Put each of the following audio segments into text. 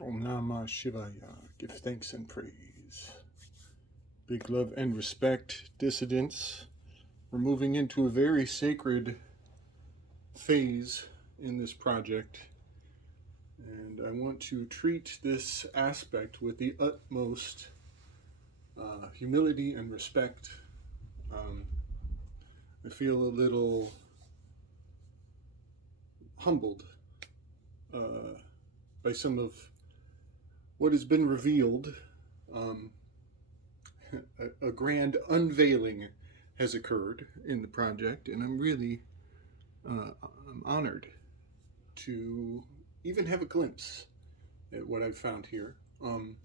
Om Namah Shivaya. Give thanks and praise. Big love and respect, dissidents. We're moving into a very sacred phase in this project. And I want to treat this aspect with the utmost humility and respect. I feel a little humbled by some of what has been revealed. A grand unveiling has occurred in the project, and I'm really I'm honored to even have a glimpse at what I've found here. And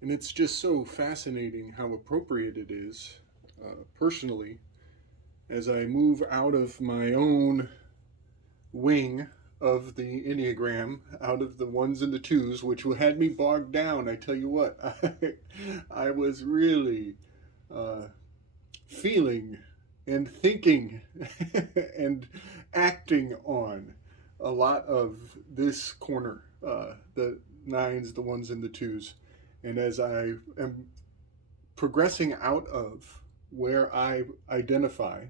it's just so fascinating how appropriate it is, personally, as I move out of my own wing of the Enneagram, out of the ones and the twos, which had me bogged down. I tell you what, I was really feeling and thinking and acting on a lot of this corner, the nines, the ones, and the twos. And as I am progressing out of where I identify,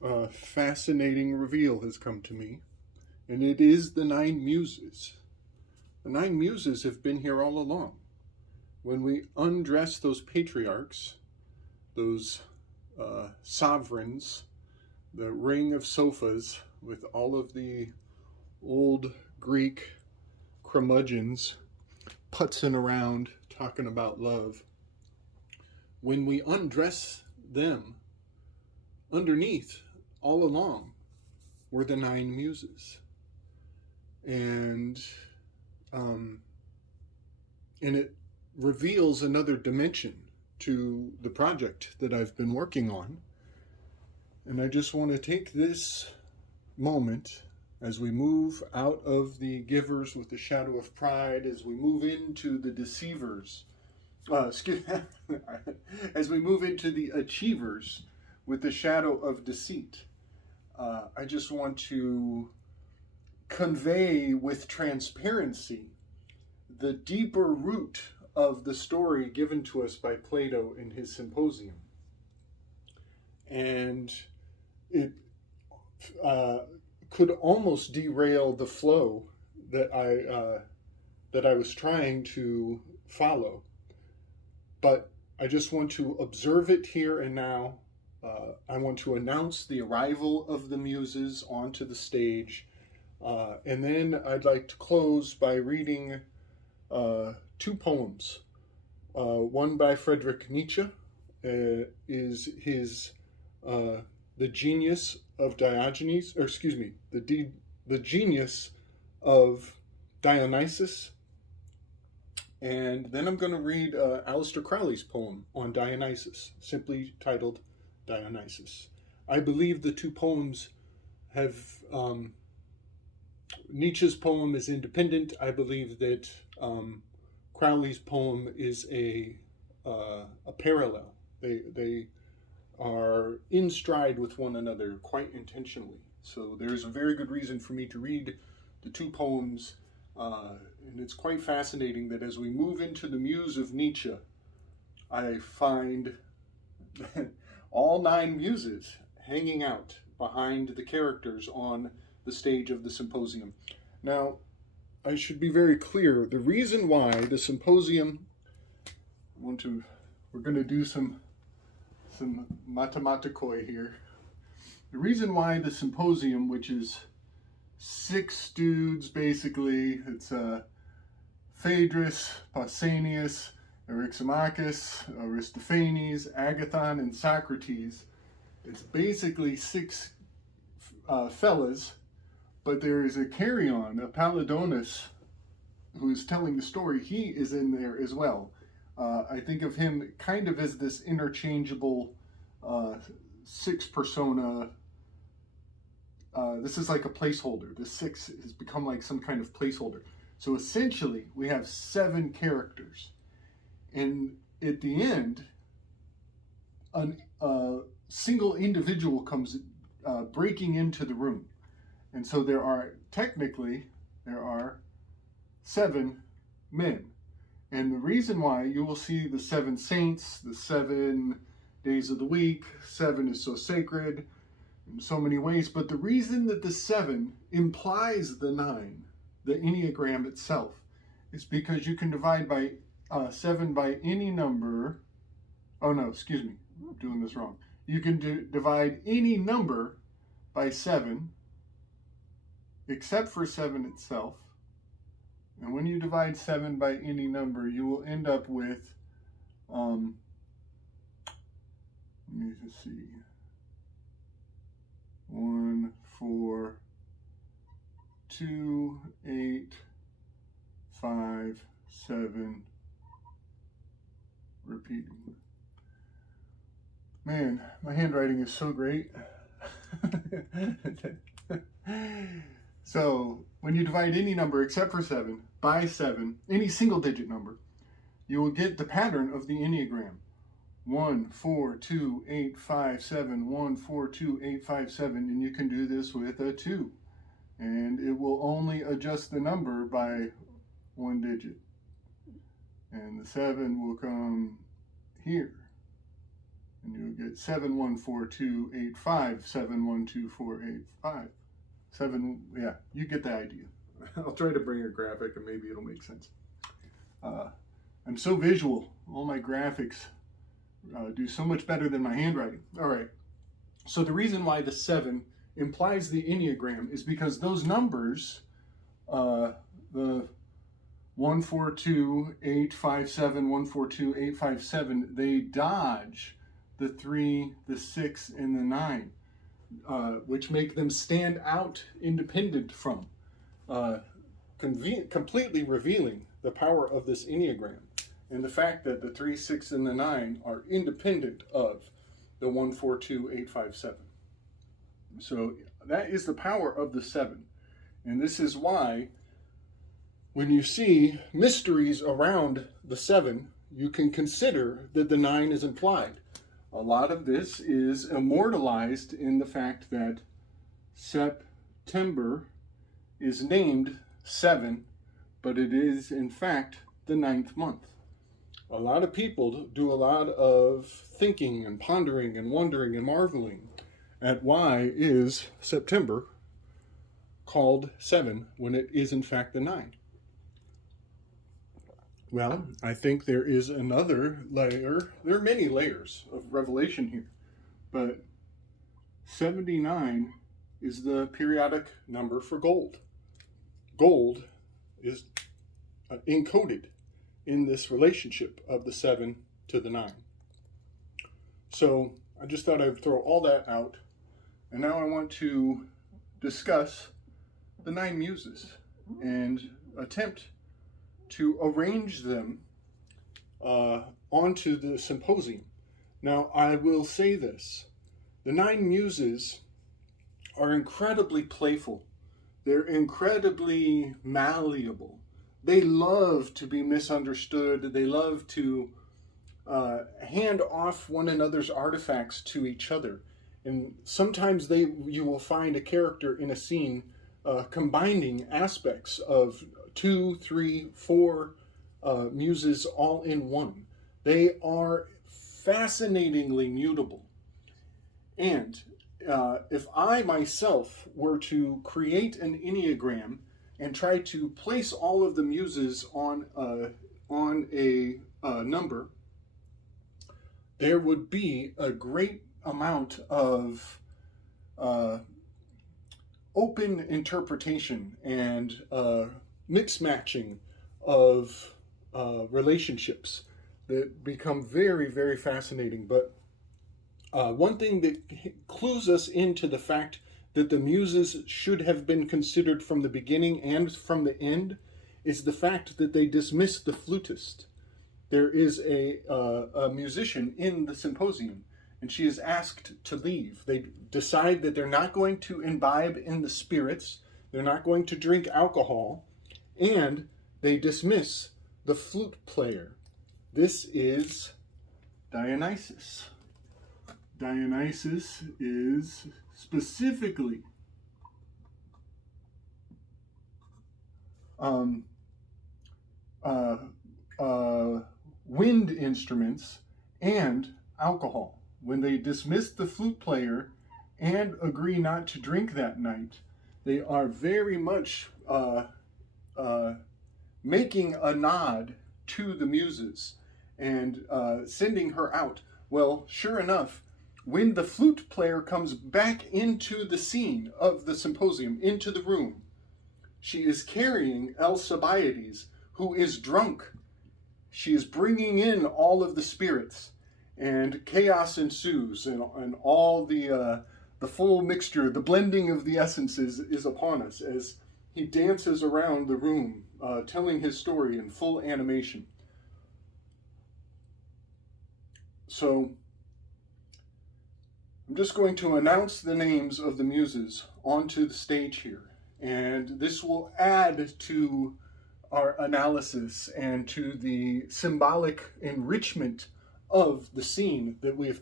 a fascinating reveal has come to me, and it is the 9 Muses. The 9 Muses have been here all along. When we undress those patriarchs, those sovereigns, the ring of sofas with all of the old Greek curmudgeons putzing around talking about love, when we undress them, underneath all along were the 9 Muses. And it reveals another dimension to the project that I've been working on. And I just want to take this moment as we move out of the givers with the shadow of pride, as we move into the deceivers, as we move into the achievers with the shadow of deceit. I just want to convey with transparency the deeper root of the story given to us by Plato in his Symposium. And it could almost derail the flow that I was trying to follow. But I just want to observe it here and now. I want to announce the arrival of the Muses onto the stage. And then I'd like to close by reading 2 poems. One by Friedrich Nietzsche is his The Genius of Diogenes, or excuse me, the Genius of Dionysus. And then I'm going to read Aleister Crowley's poem on Dionysus, simply titled Dionysus. I believe the 2 poems have, Nietzsche's poem is independent. I believe that Crowley's poem is a parallel. They are in stride with one another quite intentionally. So there's a very good reason for me to read the 2 poems. And it's quite fascinating that as we move into the muse of Nietzsche, I find all 9 muses hanging out behind the characters on the stage of the symposium. Now, I should be very clear. The reason why the symposium, we're going to do some mathematikoi here. The reason why the symposium, which is 6 dudes basically, it's Phaedrus, Pausanias, Eryximachus, Aristophanes, Agathon, and Socrates. It's basically 6 fellas, but there is a carry-on, a Palladonus, who is telling the story. He is in there as well. I think of him kind of as this interchangeable 6 persona. This is like a placeholder. The 6 has become like some kind of placeholder. So essentially, we have 7 characters. And at the end, a single individual comes breaking into the room. And so there are 7 men. And the reason why, you will see the 7 saints, the 7 days of the week, 7 is so sacred in so many ways, but the reason that the 7 implies the 9, the Enneagram itself, is because you can divide by 7 by any number. Oh no, excuse me, I'm doing this wrong. You can divide any number by 7 except for 7 itself. And when you divide 7 by any number, you will end up with, let me just see, 1, 4, 2, 8, 5, 7, repeating. Man, my handwriting is so great. So, when you divide any number except for 7 by 7, any single digit number, you will get the pattern of the Enneagram. 1, 4, 2, 8, 5, 7, 1, 4, 2, 8, 5, 7, and you can do this with a 2. And it will only adjust the number by 1 digit. And the 7 will come here. And you'll get 7, 1, 4, 2, 8, 5, 7, 1, 2, 4, 8, 5. 7, yeah, you get the idea. I'll try to bring a graphic and maybe it'll make sense. I'm so visual. All my graphics do so much better than my handwriting. All right. So the reason why the 7 implies the Enneagram is because those numbers, the 1, 4, 2, 8, 5, 7, 1, 4, 2, 8, 5, 7, they dodge the 3, the 6, and the 9. Which make them stand out independent from, completely revealing the power of this Enneagram and the fact that the 3, 6, and the 9 are independent of the 1, 4, 2, 8, 5, 7. So that is the power of the 7. And this is why when you see mysteries around the 7, you can consider that the 9 is implied. A lot of this is immortalized in the fact that September is named 7, but it is in fact the 9th month. A lot of people do a lot of thinking and pondering and wondering and marveling at why is September called 7 when it is in fact the 9. Well, I think there is another layer. There are many layers of revelation here, but 79 is the periodic number for gold. Gold is encoded in this relationship of the 7 to the 9. So I just thought I'd throw all that out, and now I want to discuss the 9 Muses and attempt to arrange them onto the symposium. Now, I will say this. The 9 Muses are incredibly playful. They're incredibly malleable. They love to be misunderstood. They love to hand off one another's artifacts to each other. And sometimes you will find a character in a scene combining aspects of 2, 3, 4 muses all in one. They are fascinatingly mutable. And if I myself were to create an Enneagram and try to place all of the muses on a number, there would be a great amount of open interpretation and mix matching of relationships that become very, very fascinating. But one thing that clues us into the fact that the Muses should have been considered from the beginning and from the end is the fact that they dismissed the flutist. There is a musician in the symposium, and she is asked to leave. They decide that they're not going to imbibe in the spirits, they're not going to drink alcohol, and they dismiss the flute player. This is Dionysus. Dionysus is specifically wind instruments, and alcohol. When they dismiss the flute player and agree not to drink that night, they are very much making a nod to the Muses and sending her out. Well, sure enough, when the flute player comes back into the scene of the symposium, into the room, she is carrying Alcibiades, who is drunk. She is bringing in all of the spirits, and chaos ensues, and all the full mixture, the blending of the essences is upon us as he dances around the room, telling his story in full animation. So, I'm just going to announce the names of the Muses onto the stage here, and this will add to our analysis and to the symbolic enrichment of the scene that we've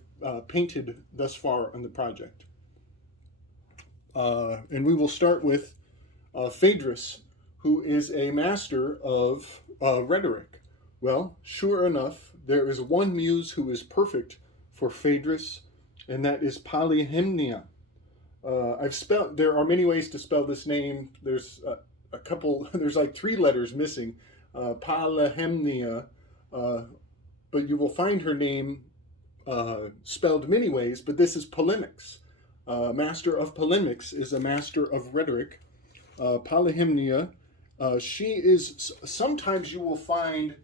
painted thus far on the project. And we will start with Phaedrus, who is a master of rhetoric. Well, sure enough, there is one muse who is perfect for Phaedrus, and that is Polyhymnia. There are many ways to spell this name. There's a couple, there's like 3 letters missing, Polyhymnia, but you will find her name spelled many ways, but this is polemics. Master of polemics is a master of rhetoric. Polyhymnia, she is, sometimes you will find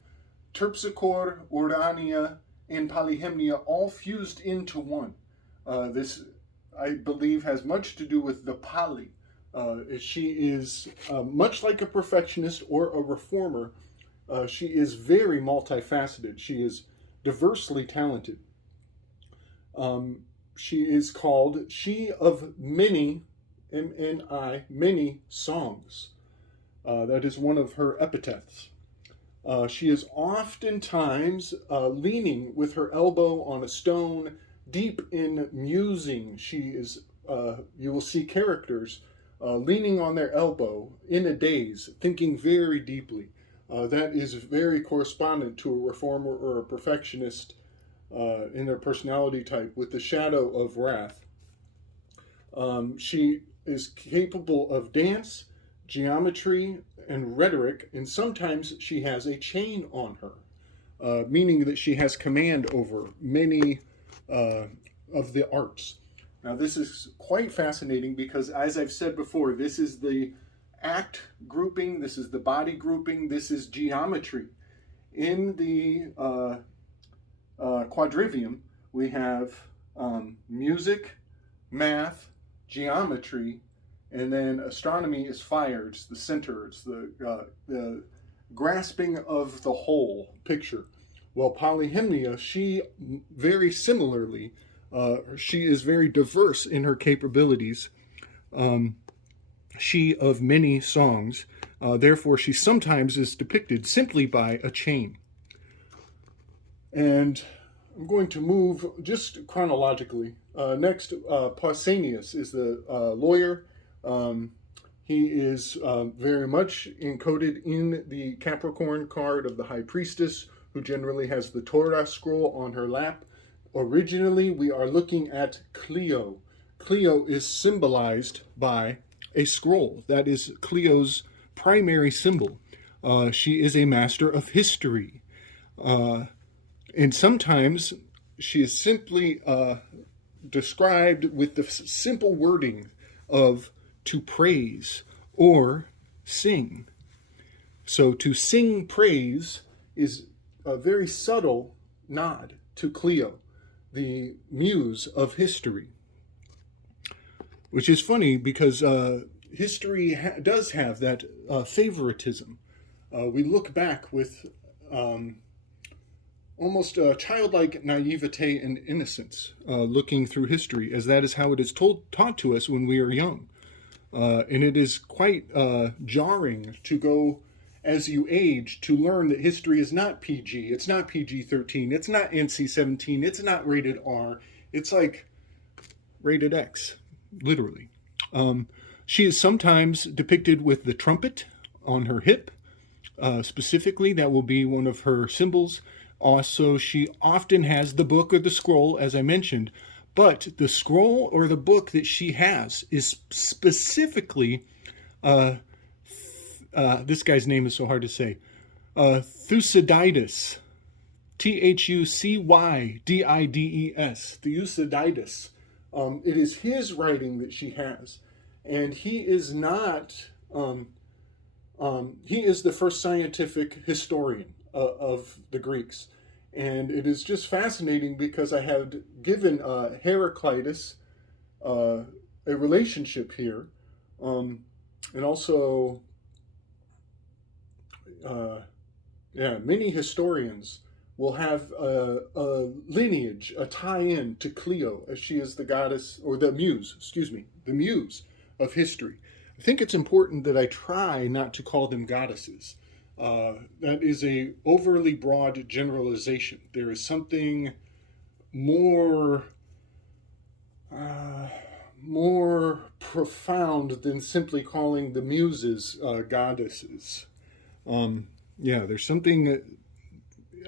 Terpsichore, Urania, and Polyhymnia all fused into one. This, I believe, has much to do with the poly. She is much like a perfectionist or a reformer. She is very multifaceted. She is diversely talented. She is called She of Many, M-N-I, many songs. That is one of her epithets. She is oftentimes leaning with her elbow on a stone, deep in musing. She is, you will see characters leaning on their elbow in a daze, thinking very deeply. That is very correspondent to a reformer or a perfectionist in their personality type, with the shadow of wrath. She is capable of dance, geometry, and rhetoric, and sometimes she has a chain on her, meaning that she has command over many of the arts. Now, this is quite fascinating because, as I've said before, this is the act grouping, this is the body grouping, this is geometry. In the quadrivium, we have music, math, geometry, and then astronomy is fire. It's the center. It's the grasping of the whole picture. Well, Polyhymnia, she very similarly, she is very diverse in her capabilities. She of many songs. Therefore, she sometimes is depicted simply by a chain. And I'm going to move just chronologically. Next, Pausanias is the lawyer. He is very much encoded in the Capricorn card of the High Priestess, who generally has the Torah scroll on her lap. Originally, we are looking at Clio. Clio is symbolized by a scroll. That is Clio's primary symbol. She is a master of history. And sometimes she is simply described with the simple wording of to praise or sing. So to sing praise is a very subtle nod to Clio, the muse of history. Which is funny because history does have that favoritism. We look back with almost childlike naivete and innocence, looking through history, as that is how it is taught to us when we are young. And it is quite jarring to go, as you age, to learn that history is not PG, it's not PG-13, it's not NC-17, it's not rated R, it's like rated X, literally. She is sometimes depicted with the trumpet on her hip. specifically. That will be one of her symbols. Also, she often has the book or the scroll, as I mentioned, but the scroll or the book that she has is specifically, this guy's name is so hard to say, Thucydides, Thucydides, Thucydides. It is his writing that she has, and he is not, he is the first scientific historian of the Greeks. And it is just fascinating because I have given Heraclitus a relationship here, and also, many historians will have a lineage, a tie-in to Clio, as she is the goddess, or the muse, the muse of history. I think it's important that I try not to call them goddesses. That is a overly broad generalization. There is something more profound than simply calling the muses goddesses. There's something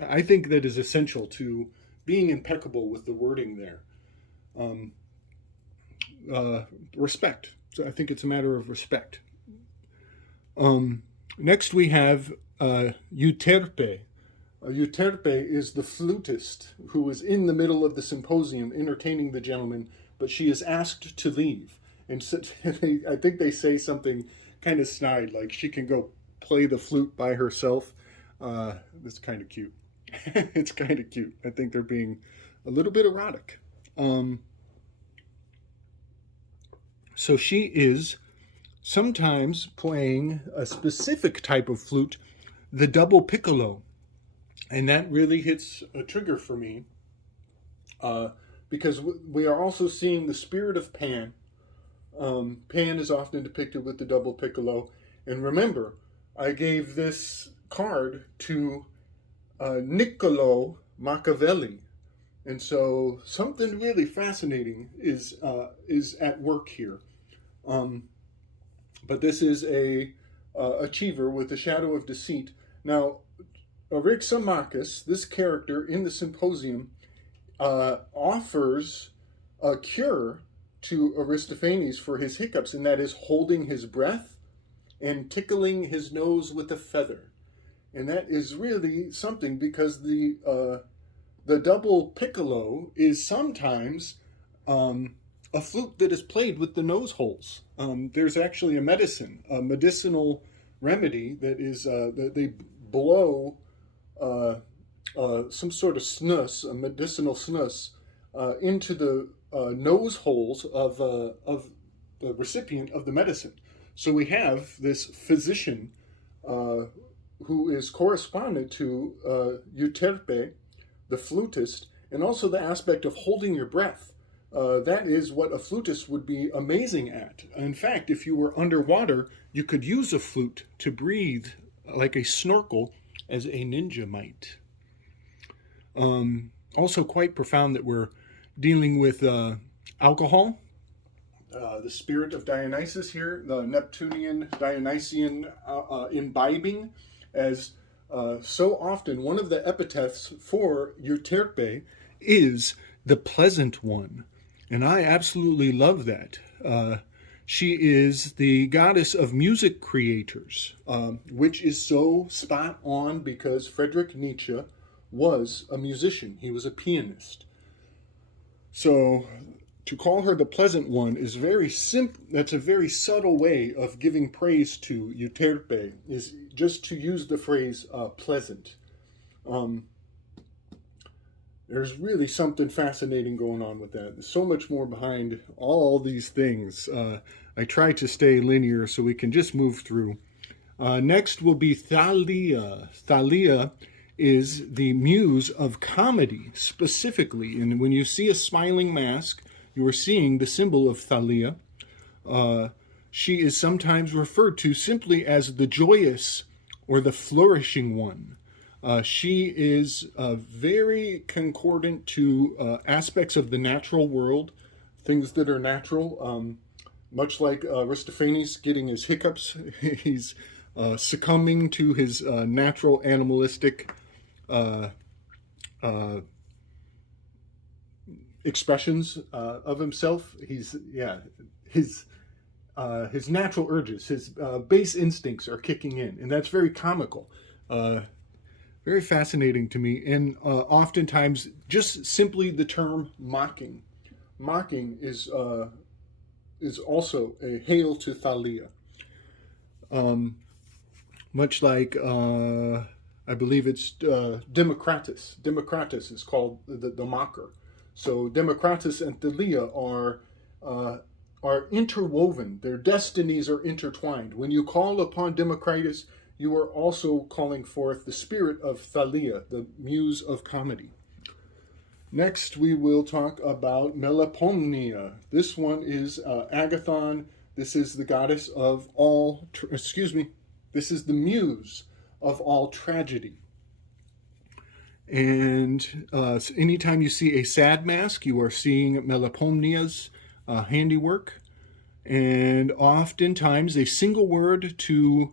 I think that is essential to being impeccable with the wording there. Respect. So I think it's a matter of respect. Next we have Euterpe. Euterpe is the flutist who is in the middle of the symposium entertaining the gentlemen, but she is asked to leave. And so, I think they say something kind of snide, like she can go play the flute by herself. That's kind of cute. It's kind of cute. I think they're being a little bit erotic. So she is sometimes playing a specific type of flute, the double piccolo. And that really hits a trigger for me, because we are also seeing the spirit of Pan. Pan is often depicted with the double piccolo. And remember, I gave this card to Niccolo Machiavelli. And so something really fascinating is at work here. But this is a achiever with the shadow of deceit. Now, Eryximachus, this character in the symposium, offers a cure to Aristophanes for his hiccups, and that is holding his breath and tickling his nose with a feather. And that is really something, because the double piccolo is sometimes a flute that is played with the nose holes. There's actually a medicinal remedy that is that they blow some sort of snus, a medicinal snus, into the nose holes of the recipient of the medicine. So we have this physician who is correspondent to Euterpe, the flutist, and also the aspect of holding your breath. That is what a flutist would be amazing at. In fact, if you were underwater, you could use a flute to breathe like a snorkel, as a ninja might. Also quite profound that we're dealing with alcohol. The spirit of Dionysus here, the Neptunian, Dionysian imbibing, as so often one of the epithets for Euterpe is the pleasant one. And I absolutely love that. She is the goddess of music creators, which is so spot on because Friedrich Nietzsche was a musician. He was a pianist. So to call her the pleasant one is very simple. That's a very subtle way of giving praise to Euterpe, is just to use the phrase pleasant. There's really something fascinating going on with that. There's so much more behind all these things. I try to stay linear so we can just move through. Next will be Thalia. Thalia is the muse of comedy, specifically. And when you see a smiling mask, you are seeing the symbol of Thalia. She is sometimes referred to simply as the joyous or the flourishing one. She is very concordant to aspects of the natural world, things that are natural. Much like Aristophanes getting his hiccups, he's succumbing to his natural animalistic uh, uh, expressions of himself. His natural urges, his base instincts are kicking in, and that's very comical, very fascinating to me. And oftentimes, just simply the term mocking. Mocking is also a hail to Thalia. Much like I believe it's Democritus. Democritus is called the mocker. So Democritus and Thalia are interwoven. Their destinies are intertwined. When you call upon Democritus, you are also calling forth the spirit of Thalia, the muse of comedy. Next, we will talk about Melipomene. This one is Agathon. This is the goddess of all, this is the muse of all tragedy. And anytime you see a sad mask, you are seeing Melipomene's handiwork. And oftentimes a single word to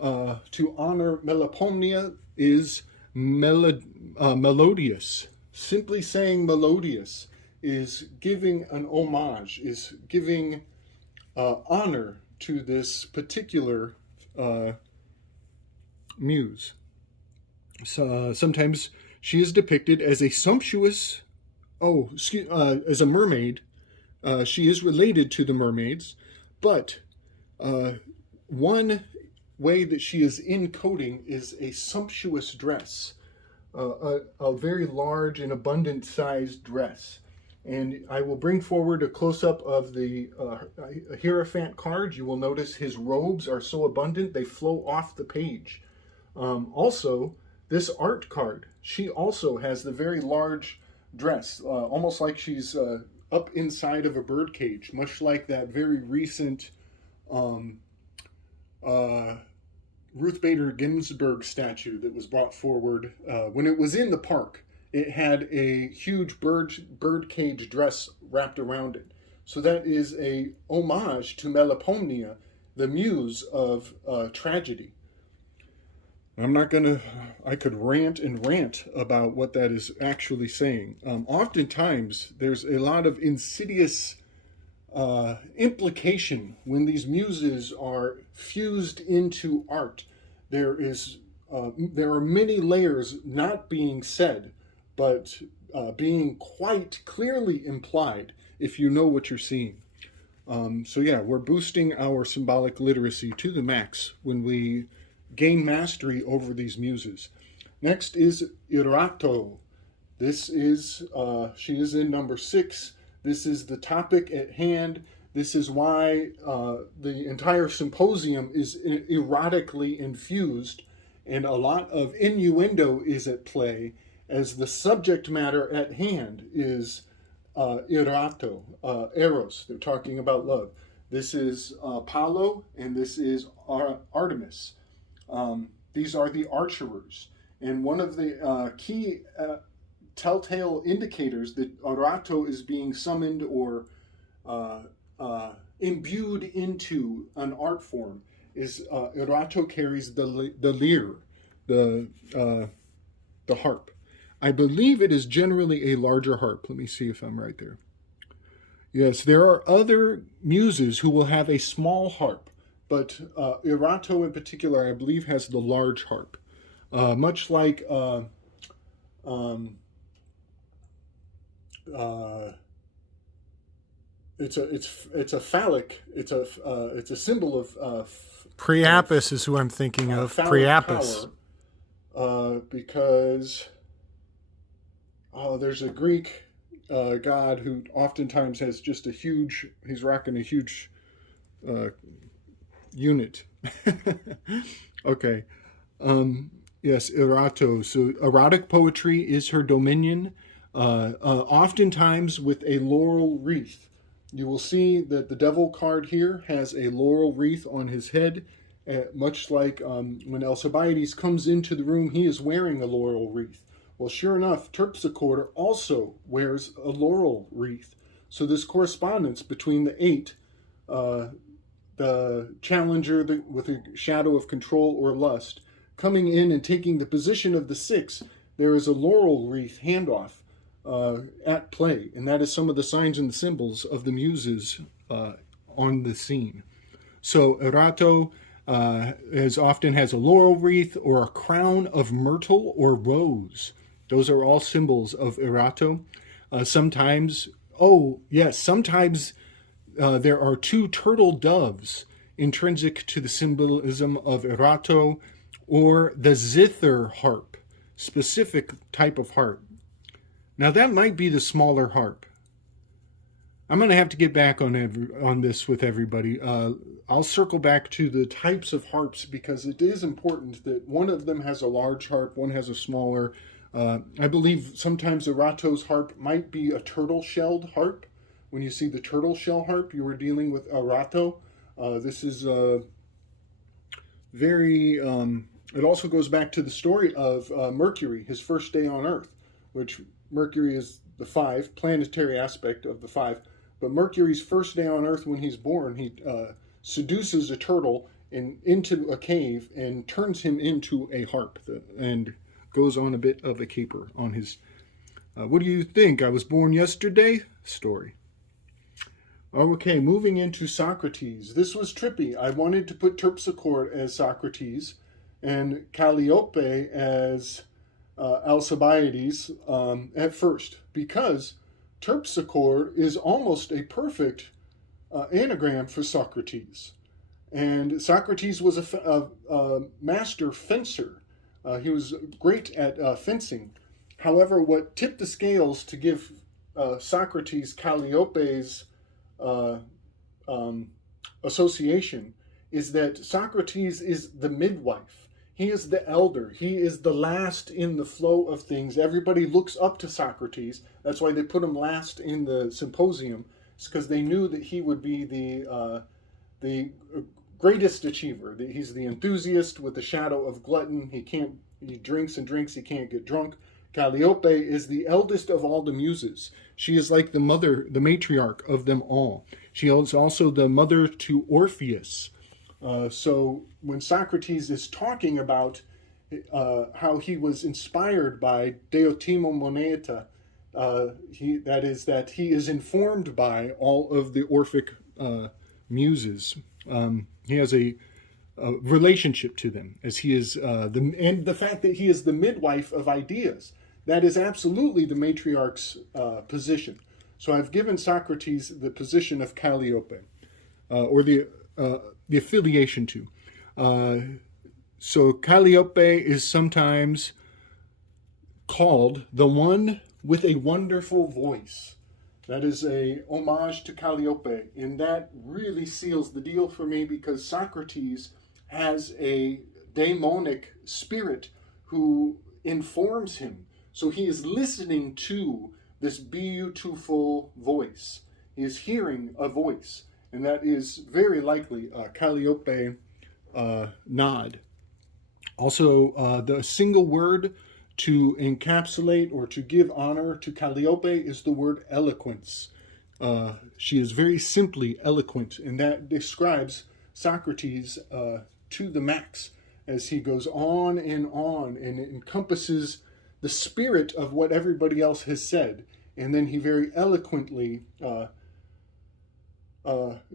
honor Melipomene is melodious. Simply saying melodious is giving an homage, is giving honor to this particular muse. So, sometimes she is depicted as a sumptuous, as a mermaid. She is related to the mermaids, but one way that she is encoding is a sumptuous dress, a very large and abundant sized dress. And I will bring forward a close-up of the Hierophant card. You will notice his robes are so abundant, they flow off the page. Also, this art card, she also has the very large dress, almost like she's up inside of a bird cage, much like that very recent Ruth Bader Ginsburg statue that was brought forward when it was in the park. It had a huge bird cage dress wrapped around it. So that is a homage to Melipomene, the muse of tragedy. I could rant and rant about what that is actually saying. Oftentimes, there's a lot of insidious implication when these muses are fused into art. There are many layers not being said, but being quite clearly implied if you know what you're seeing. So yeah, we're boosting our symbolic literacy to the max when we gain mastery over these muses. Next is Erato. This is, she is in number 6. This is the topic at hand. This is why the entire symposium is erotically infused, and a lot of innuendo is at play, as the subject matter at hand is Erato, Eros. They're talking about love. This is Apollo, and this is Artemis. These are the archerers. And one of the key telltale indicators that Erato is being summoned or imbued into an art form is Erato carries the lyre, the harp. I believe it is generally a larger harp. Let me see if I'm right there. Yes, there are other muses who will have a small harp, but Erato in particular, I believe, has the large harp. Much like it's a phallic. It's a symbol of Priapus is who I'm thinking of. Priapus, because there's a Greek god who oftentimes has just he's rocking a huge unit. Okay. Yes, Erato. So erotic poetry is her dominion, oftentimes with a laurel wreath. You will see that the devil card here has a laurel wreath on his head, much like when Alcibiades comes into the room, he is wearing a laurel wreath. Well, sure enough, Terpsichore also wears a laurel wreath. So this correspondence between the 8 the challenger with a shadow of control or lust, coming in and taking the position of the 6, there is a laurel wreath handoff at play, and that is some of the signs and the symbols of the Muses on the scene. So Erato as often has a laurel wreath or a crown of myrtle or rose. Those are all symbols of Erato. Sometimes there are 2 turtle doves intrinsic to the symbolism of Erato, or the zither harp, specific type of harp. Now that might be the smaller harp. I'm going to have to get back on this with everybody. I'll circle back to the types of harps because it is important that one of them has a large harp, one has a smaller. I believe sometimes Erato's harp might be a turtle-shelled harp. When you see the turtle shell harp, you were dealing with Erato. This is very... it also goes back to the story of Mercury, his first day on Earth, which Mercury is the 5, planetary aspect of the 5. But Mercury's first day on Earth when he's born, he seduces a turtle into a cave and turns him into a harp and goes on a bit of a caper on his, what do you think, I was born yesterday story. Okay, moving into Socrates. This was trippy. I wanted to put Terpsichore as Socrates and Calliope as Alcibiades at first, because Terpsichore is almost a perfect anagram for Socrates. And Socrates was a master fencer. He was great at fencing. However, what tipped the scales to give Socrates Calliope's association is that Socrates is the midwife. He is the elder. He is the last in the flow of things. Everybody looks up to Socrates. That's why they put him last in the symposium. It's because they knew that he would be the greatest achiever. He's the enthusiast with the shadow of glutton. He drinks and drinks. He can't get drunk. Calliope is the eldest of all the Muses. She is like the mother, the matriarch of them all. She is also the mother to Orpheus. So when Socrates is talking about how he was inspired by Deotimo Moneta, that he is informed by all of the Orphic Muses. He has a relationship to them, as he is and the fact that he is the midwife of ideas. That is absolutely the matriarch's position. So I've given Socrates the position of Calliope, or the affiliation to. So Calliope is sometimes called the one with a wonderful voice. That is a homage to Calliope, and that really seals the deal for me, because Socrates has a daemonic spirit who informs him. So he is listening to this beautiful voice. He is hearing a voice, and that is very likely a Calliope nod. Also, the single word to encapsulate or to give honor to Calliope is the word eloquence. She is very simply eloquent, and that describes Socrates to the max as he goes on and encompasses the spirit of what everybody else has said, and then he very eloquently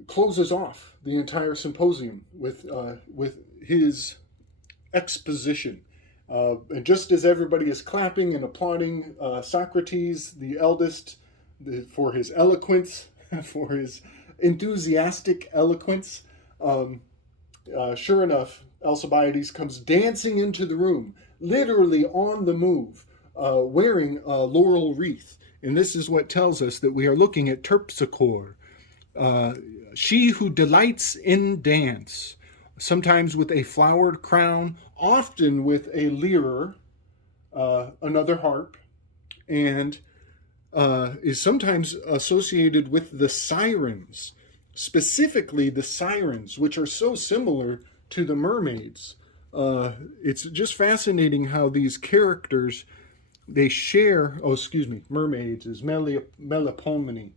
closes off the entire symposium with his exposition. And just as everybody is clapping and applauding Socrates, the eldest, for his eloquence, for his enthusiastic eloquence, sure enough, Alcibiades comes dancing into the room, literally on the move, wearing a laurel wreath. And this is what tells us that we are looking at Terpsichore, she who delights in dance, sometimes with a flowered crown, often with a lyre, another harp, and is sometimes associated with the sirens, specifically the sirens, which are so similar to the mermaids. It's just fascinating how these characters, they share, mermaids is Melipomene.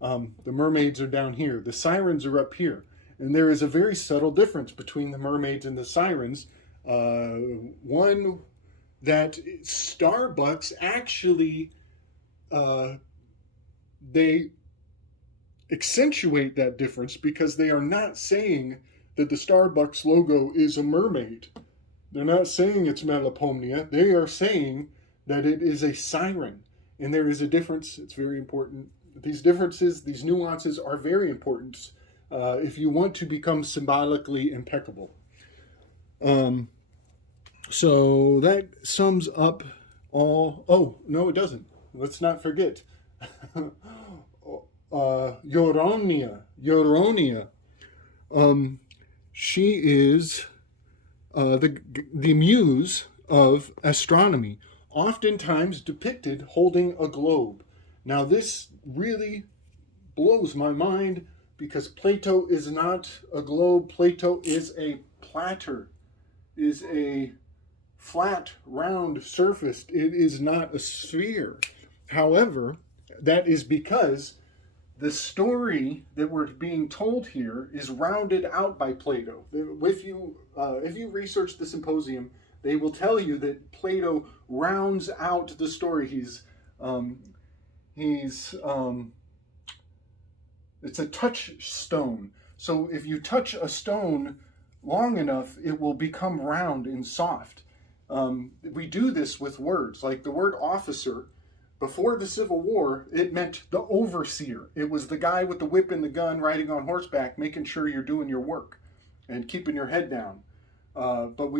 The mermaids are down here. The sirens are up here. And there is a very subtle difference between the mermaids and the sirens. One that Starbucks actually, they accentuate that difference because they are not saying that the Starbucks logo is a mermaid. They're not saying it's Melipomene. They are saying that it is a siren. And there is a difference. It's very important. These differences, these nuances are very important if you want to become symbolically impeccable. So that sums up all... Oh, no, it doesn't. Let's not forget. Euronia. She is the muse of astronomy, oftentimes depicted holding a globe. Now this really blows my mind because Plato is not a globe. Plato is a platter, is a flat, round surface. It is not a sphere. However, that is because the story that we're being told here is rounded out by Plato. If you research the Symposium, they will tell you that Plato rounds out the story. It's a touchstone. So if you touch a stone long enough, it will become round and soft. We do this with words, like the word officer. Before the Civil War, it meant the overseer. It was the guy with the whip and the gun riding on horseback, making sure you're doing your work and keeping your head down. But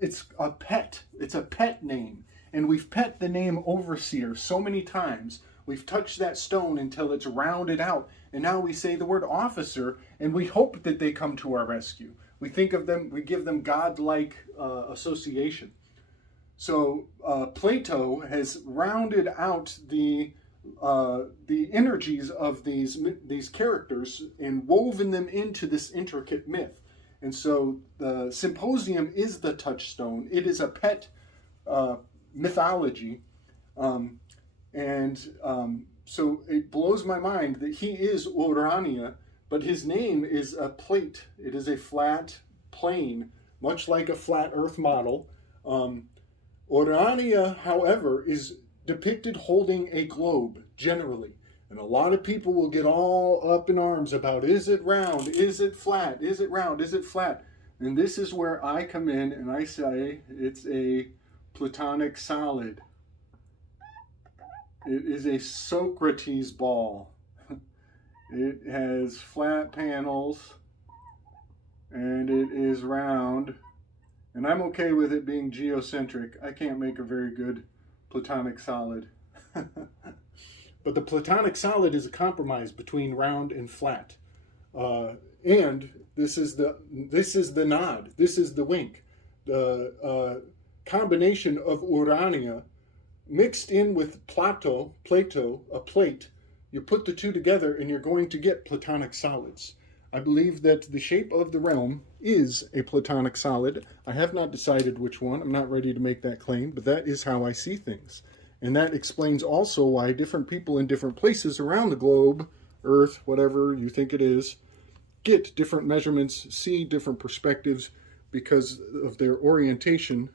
it's a pet. It's a pet name. And we've pet the name overseer so many times. We've touched that stone until it's rounded out. And now we say the word officer, and we hope that they come to our rescue. We think of them, we give them godlike association. So Plato has rounded out the energies of these characters and woven them into this intricate myth. And so the Symposium is the touchstone. It is a pet mythology. So it blows my mind that he is Urania, but his name is a plate. It is a flat plane, much like a flat earth model. Urania, however, is depicted holding a globe, generally. And a lot of people will get all up in arms about, is it round? Is it flat? Is it round? Is it flat? And this is where I come in and I say it's a Platonic solid. It is a Socrates ball. It has flat panels and it is round. And I'm okay with it being geocentric. I can't make a very good Platonic solid. But the Platonic solid is a compromise between round and flat. And this is the nod. This is the wink. The combination of Urania mixed in with Plato, a plate. You put the two together and you're going to get Platonic solids. I believe that the shape of the realm is a Platonic solid. I have not decided which one. I'm not ready to make that claim, but that is how I see things. And that explains also why different people in different places around the globe, Earth, whatever you think it is, get different measurements, see different perspectives because of their orientation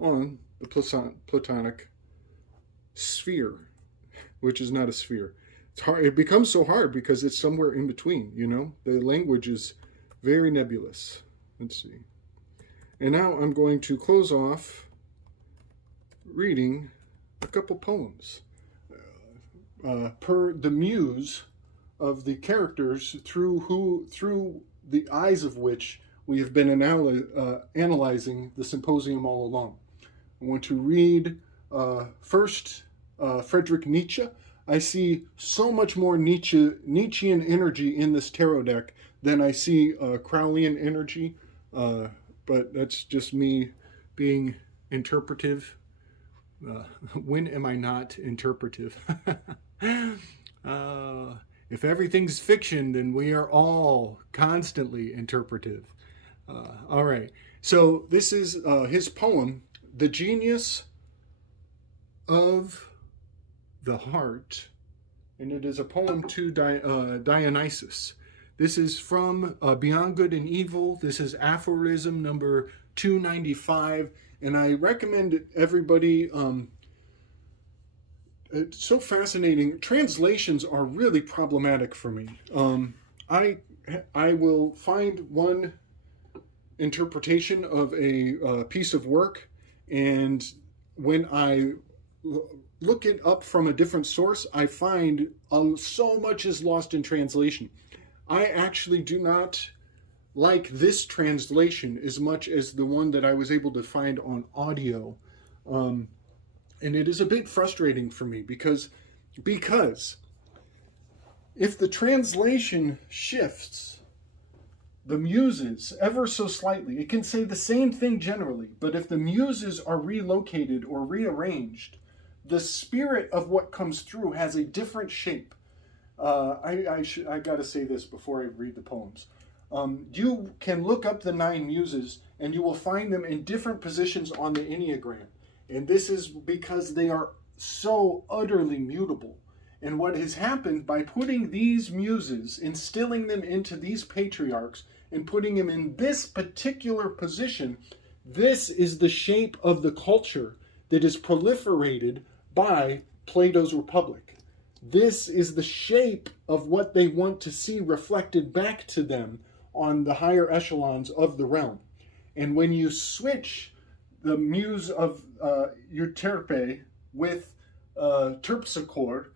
on the Platonic sphere, which is not a sphere. It's hard. It becomes so hard because it's somewhere in between, you know? The language is very nebulous. Let's see. And now I'm going to close off reading a couple poems per the muse of the characters through the eyes of which we have been analyzing the Symposium all along. I want to read first Friedrich Nietzsche. I see so much more Nietzschean energy in this tarot deck than I see Crowleyan energy, but that's just me being interpretive. When am I not interpretive? If everything's fiction, then we are all constantly interpretive. All right, so this is his poem, The Genius of the Heart, and it is a poem to Dionysus. This is from Beyond Good and Evil. This is aphorism number 295. And I recommend everybody, it's so fascinating. Translations are really problematic for me. I will find one interpretation of a piece of work, and when I look it up from a different source, I find so much is lost in translation. I actually do not like this translation as much as the one that I was able to find on audio. And it is a bit frustrating for me because if the translation shifts the Muses ever so slightly, it can say the same thing generally, but if the Muses are relocated or rearranged, the spirit of what comes through has a different shape. I got to say this before I read the poems. You can look up the 9 Muses and you will find them in different positions on the Enneagram. And this is because they are so utterly mutable. And what has happened by putting these Muses, instilling them into these patriarchs, and putting them in this particular position, this is the shape of the culture that is proliferated by Plato's Republic. This is the shape of what they want to see reflected back to them on the higher echelons of the realm. And when you switch the muse of Euterpe with Terpsichore,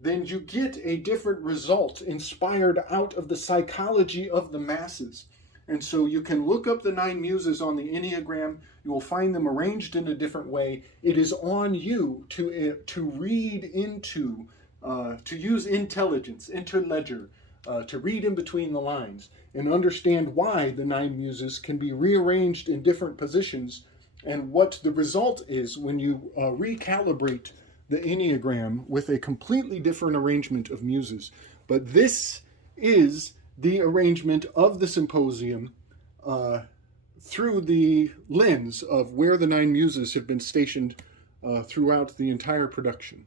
then you get a different result inspired out of the psychology of the masses. And so you can look up the 9 Muses on the Enneagram. You will find them arranged in a different way. It is on you to read into, to use intelligence, interledger, to read in between the lines and understand why the 9 Muses can be rearranged in different positions and what the result is when you recalibrate the Enneagram with a completely different arrangement of Muses. But this is the arrangement of the symposium through the lens of where the 9 Muses have been stationed throughout the entire production.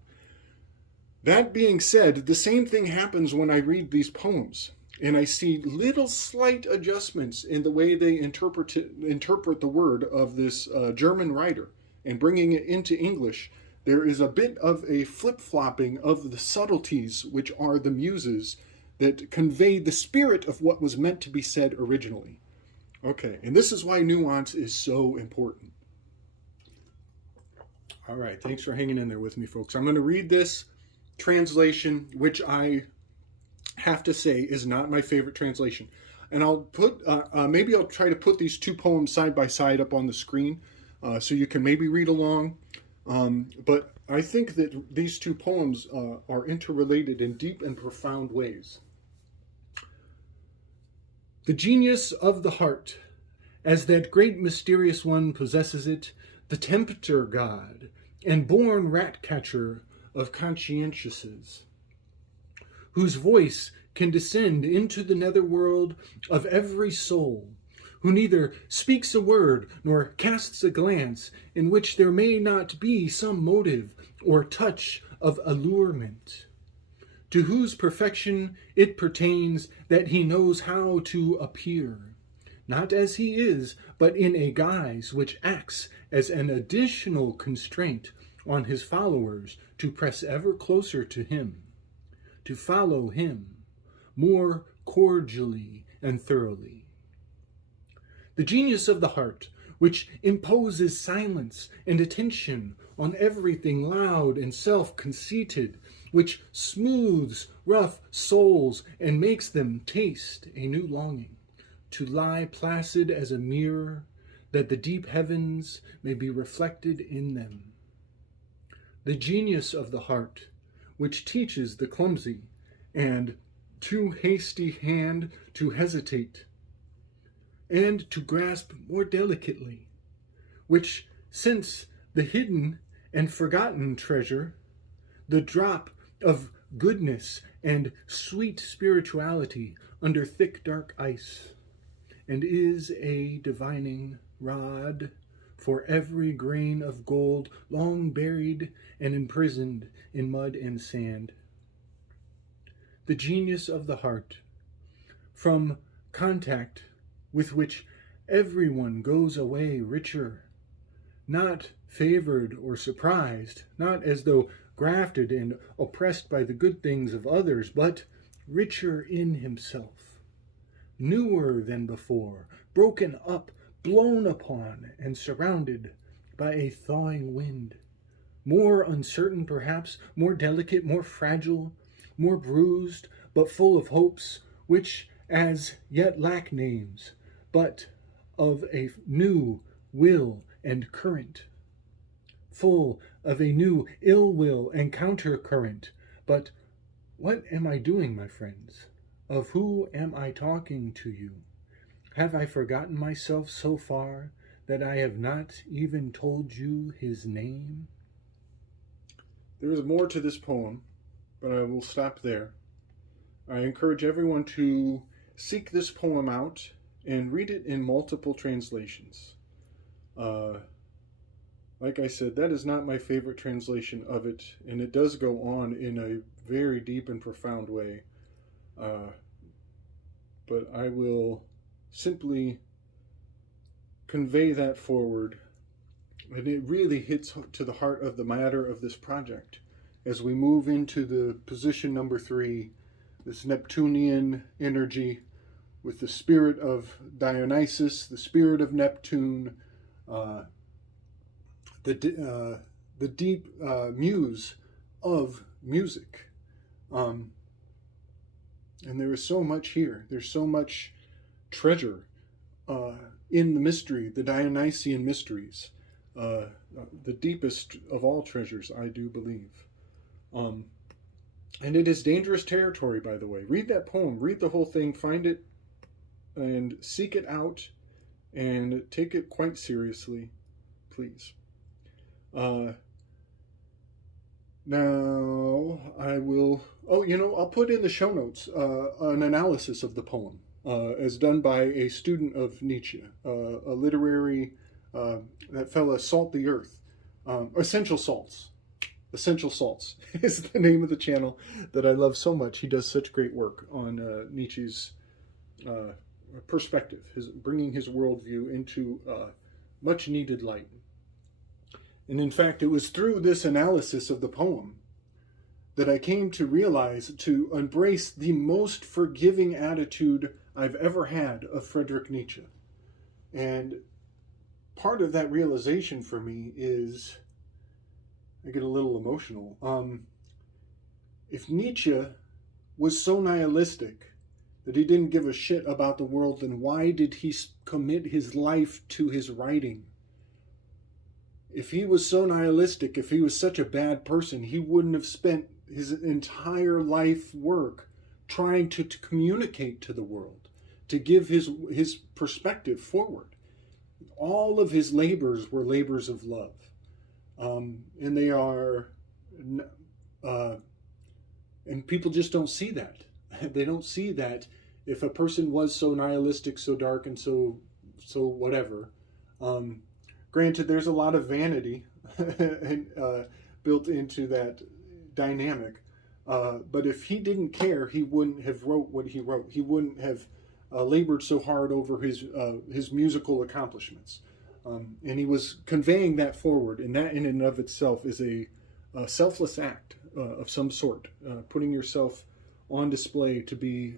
That being said, the same thing happens when I read these poems, and I see little slight adjustments in the way they interpret the word of this German writer and bringing it into English. There is a bit of a flip-flopping of the subtleties which are the Muses that convey the spirit of what was meant to be said originally. Okay, and this is why nuance is so important. All right, thanks for hanging in there with me, folks. I'm going to read this translation, which I have to say is not my favorite translation. And I'll put, maybe I'll try to put these 2 poems side by side up on the screen so you can maybe read along. But I think that these 2 poems are interrelated in deep and profound ways. The genius of the heart, as that great mysterious one possesses it, the tempter god, and born rat-catcher of conscientiouses, whose voice can descend into the netherworld of every soul, who neither speaks a word nor casts a glance in which there may not be some motive or touch of allurement, to whose perfection it pertains that he knows how to appear, not as he is, but in a guise which acts as an additional constraint on his followers to press ever closer to him, to follow him more cordially and thoroughly. The genius of the heart, which imposes silence and attention on everything loud and self-conceited, which smooths rough souls and makes them taste a new longing, to lie placid as a mirror, that the deep heavens may be reflected in them. The genius of the heart, which teaches the clumsy and too hasty hand to hesitate, and to grasp more delicately, which scents the hidden and forgotten treasure, the drop of goodness and sweet spirituality under thick dark ice, and is a divining rod for every grain of gold long buried and imprisoned in mud and sand. The genius of the heart, from contact with which everyone goes away richer, not favored or surprised, not as though grafted and oppressed by the good things of others, but richer in himself, newer than before, broken up, blown upon, and surrounded by a thawing wind, more uncertain perhaps, more delicate, more fragile, more bruised, but full of hopes which as yet lack names, but of a new will and current, full of a new ill will and countercurrent. But what am I doing, my friends? Of who am I talking to you? Have I forgotten myself so far that I have not even told you his name? There is more to this poem, but I will stop there. I encourage everyone to seek this poem out and read it in multiple translations. Like I said, that is not my favorite translation of it, and it does go on in a very deep and profound way. But I will simply convey that forward, and it really hits to the heart of the matter of this project. As we move into the position number 3, this Neptunian energy with the spirit of Dionysus, the spirit of Neptune, the deep muse of music. And there is so much here. There's so much treasure in the mystery, the Dionysian mysteries. The deepest of all treasures, I do believe. And it is dangerous territory, by the way. Read that poem, read the whole thing, find it, and seek it out, and take it quite seriously, please. Now, I will, I'll put in the show notes an analysis of the poem, as done by a student of Nietzsche, a literary, that fella, Salt the Earth, Essential Salts. Essential Salts is the name of the channel that I love so much. He does such great work on Nietzsche's perspective, bringing his worldview into much needed light. And in fact, it was through this analysis of the poem that I came to realize to embrace the most forgiving attitude I've ever had of Friedrich Nietzsche. And part of that realization for me is, I get a little emotional. If Nietzsche was so nihilistic that he didn't give a shit about the world, then why did he commit his life to his writing? If he was so nihilistic, if he was such a bad person, he wouldn't have spent his entire life work trying to communicate to the world, to give his perspective forward. All of his labors were labors of love. And they are, and people just don't see that. They don't see that if a person was so nihilistic, so dark, and so whatever. Granted, there's a lot of vanity built into that dynamic. But if he didn't care, he wouldn't have wrote what he wrote. He wouldn't have labored so hard over his musical accomplishments. And he was conveying that forward, and that in and of itself is a selfless act of some sort, putting yourself on display to be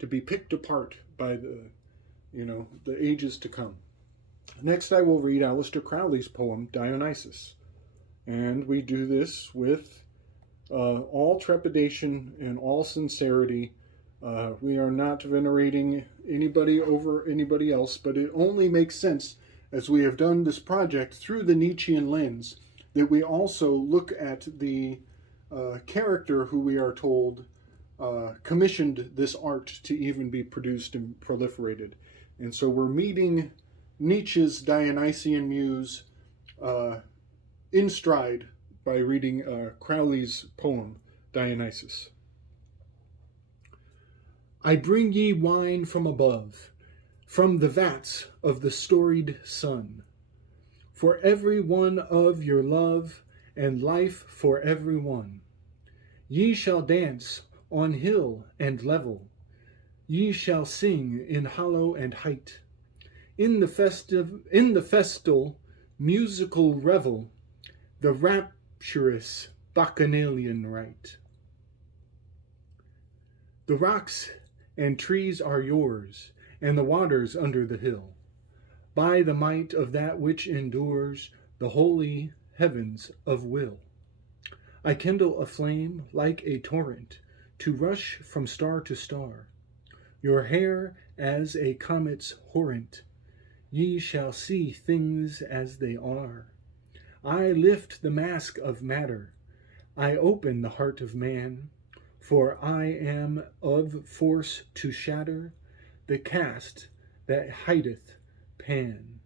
picked apart by the ages to come. Next, I will read Aleister Crowley's poem Dionysus, and we do this with all trepidation and all sincerity. We are not venerating anybody over anybody else, but it only makes sense, as we have done this project through the Nietzschean lens, that we also look at the character who we are told commissioned this art to even be produced and proliferated. And so we're meeting Nietzsche's Dionysian muse in stride by reading Crowley's poem Dionysus. I bring ye wine from above, from the vats of the storied sun, for every one of your love and life for every one. Ye shall dance on hill and level, ye shall sing in hollow and height. In the festal musical revel, the rapturous bacchanalian rite. The rocks and trees are yours, and the waters under the hill, by the might of that which endures the holy heavens of will. I kindle a flame like a torrent to rush from star to star. Your hair as a comet's horrent, ye shall see things as they are. I lift the mask of matter, I open the heart of man, for I am of force to shatter the cast that hideth Pan.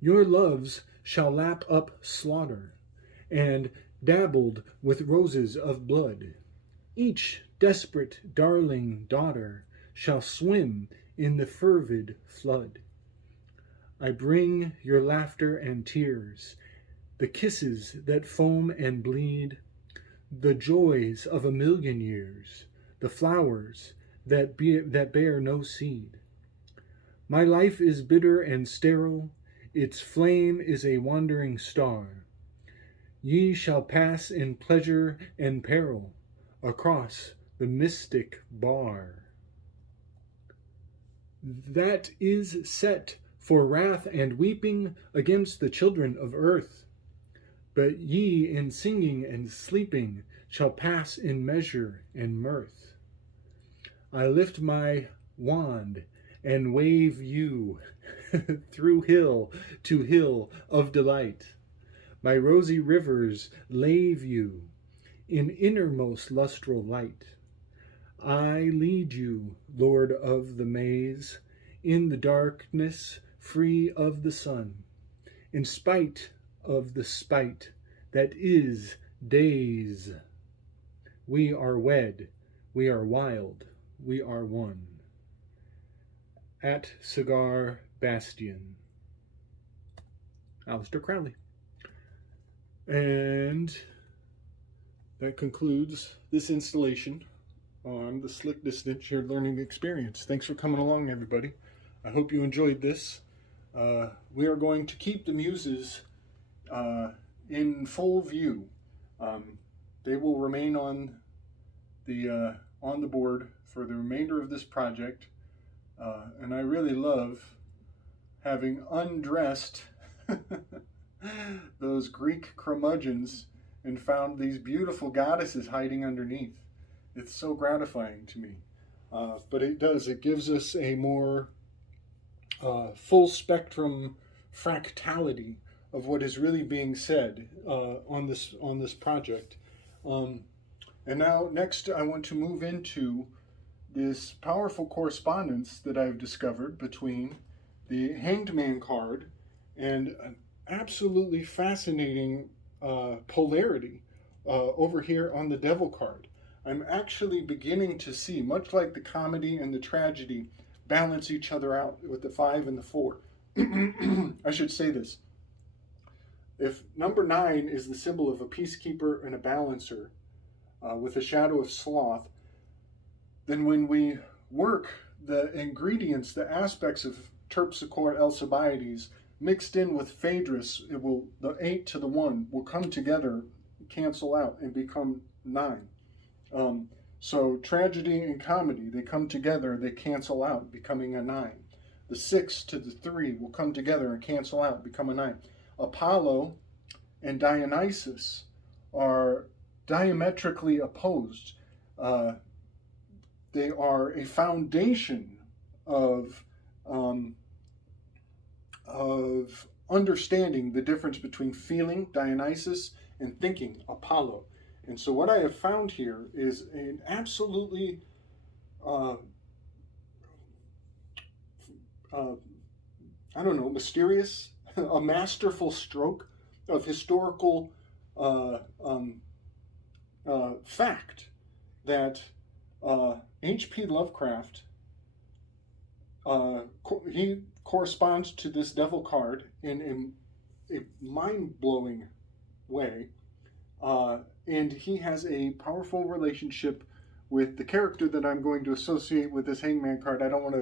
Your loves shall lap up slaughter, and dabbled with roses of blood, each desperate darling daughter shall swim in the fervid flood. I bring your laughter and tears, the kisses that foam and bleed, the joys of a million years, the flowers that bear no seed. My life is bitter and sterile, its flame is a wandering star. Ye shall pass in pleasure and peril across the mystic bar that is set for wrath and weeping against the children of earth. But ye in singing and sleeping shall pass in measure and mirth. I lift my wand and wave you through hill to hill of delight. My rosy rivers lave you in innermost lustral light. I lead you, Lord of the maze, in the darkness free of the sun, in spite of the spite that is days. We are wed, we are wild, we are one. At Cigar Bastion. Aleister Crowley. And that concludes this installation on the Slick Distance Shared Learning Experience. Thanks for coming along, everybody. I hope you enjoyed this. We are going to keep the Muses in full view. They will remain on the board for the remainder of this project. And I really love having undressed those Greek curmudgeons and found these beautiful goddesses hiding underneath. It's so gratifying to me. But it gives us a more full spectrum fractality of what is really being said on this project. And now next I want to move into this powerful correspondence that I've discovered between the Hanged Man card and an absolutely fascinating polarity over here on the Devil card. I'm actually beginning to see, much like the comedy and the tragedy balance each other out with the 5 and the 4. I should say this. If number 9 is the symbol of a peacekeeper and a balancer with a shadow of sloth, then when we work the ingredients, the aspects of Terpsichore Alcibiades mixed in with Phaedrus, the 8 to the 1 will come together, cancel out, and become 9. So tragedy and comedy, they come together, they cancel out, becoming a 9. The 6 to the 3 will come together and cancel out, become a 9. Apollo and Dionysus are diametrically opposed. They are a foundation of understanding the difference between feeling, Dionysus, and thinking, Apollo. And so what I have found here is an absolutely mysterious, a masterful stroke of historical fact that H.P. Lovecraft, he corresponds to this devil card in a mind-blowing way, and he has a powerful relationship with the character that I'm going to associate with this Hangman card. I don't want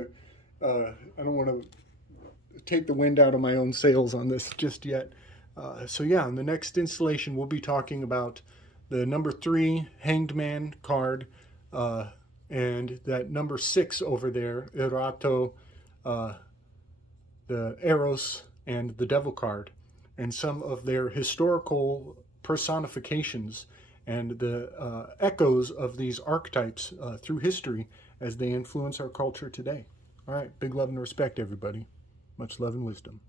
to take the wind out of my own sails on this just yet. So yeah, in the next installation, we'll be talking about the number 3 Hanged Man card, and that number 6 over there, Erato, the Eros, and the Devil card, and some of their historical personifications and the echoes of these archetypes through history as they influence our culture today. All right, big love and respect, everybody. Much love and wisdom.